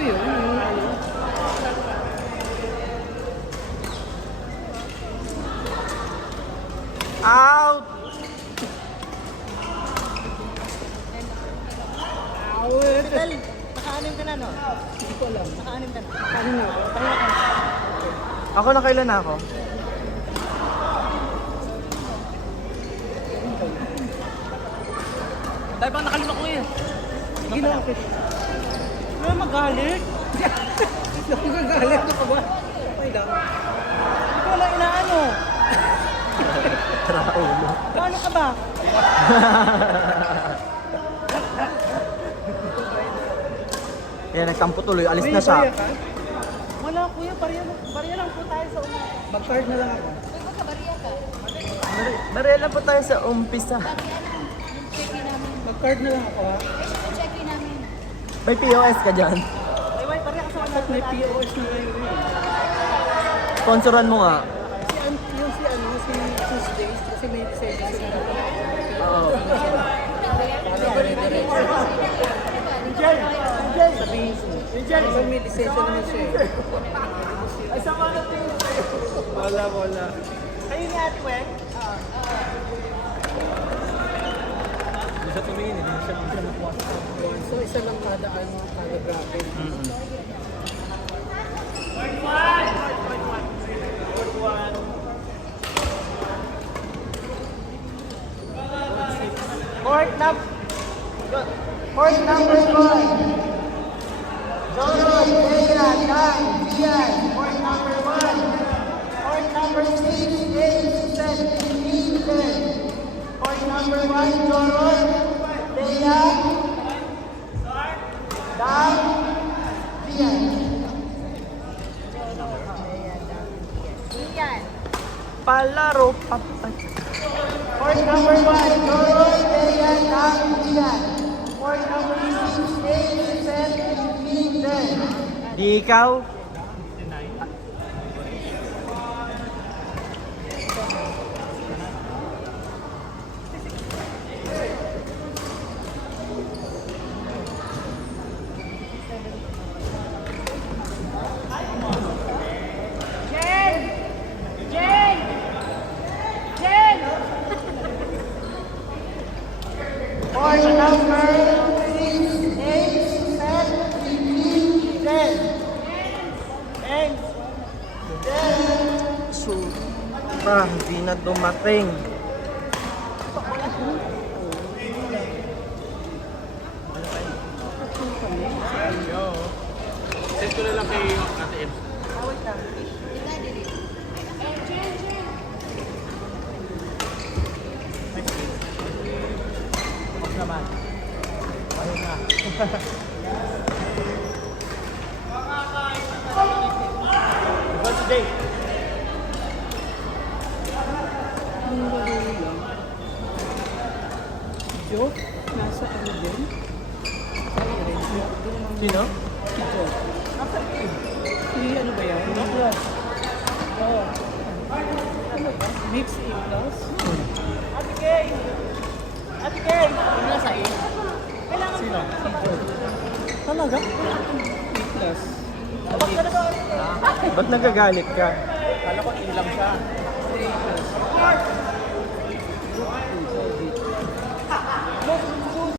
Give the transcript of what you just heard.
Ito yun, yung ano. Out! Awit! Tal, nakaanim ka na, no? Hindi ko alam. Nakaanim ka na. Ano na ako? Tayo ka. Ako na kailan na ako? Dahil bang nakalima ko yun? Ginawa ko. Ano magalit? Hindi ako gagalit. Ano ka ba? Okay lang. Hindi ko lang inaano. Traulo. Paano ka ba? Yan, nagtampo tuloy. Alis na siya. May barya ka? Wala kuya, bariya lang po tayo sa una. Mag-card na lang ako. Barya lang po tayo sa umpisa. Mag-card na lang ako ha. May POS ka dyan. Ay, wait, bariya ka sa una. Dapat may POS na ngayon. Sponsoran mo nga. Yung si ano, si Tuesdays, kasi may savings na ako. Oo. Para dire-diretso. Sabihin mo. Kasi may lisensya naman siya eh. Ay, sama na tingin. Wala. Kayo ni Ate Wen? Hindi siya tumingin, hindi siya nakuha sa pagkakuan. So, isa lang kada ano, kada bracket. Court number 1. Jojo, Leia, Dan, Gian. Court number 1. Court number 6, 8, 7, 15. Court number 1, Jojo, Leia, Dan, Gian. Iyan. Palaro, papat. Court number 1, Jojo, Leia, Dan, Gian. Court number 6, 8, 7, 15. Di ikaw? Court number 6, 8, 7, 15, 10. Shoot. Hindi na dumating. Send ko na lang kay Ate M. Naman. Ayun na. Diba today? Ang laro lang. Joke? Nasa ano din? Sino? Si Joke. Si ano ba yan? Oo. Ano ba? Mix A+. Ate Kay! Ate Kay! Ano na sa iyo? Sino? Si Joke. Talaga? A+. Tapos ka na ba? Ba't nagagalit ka? Kala ko ilang siya. A+.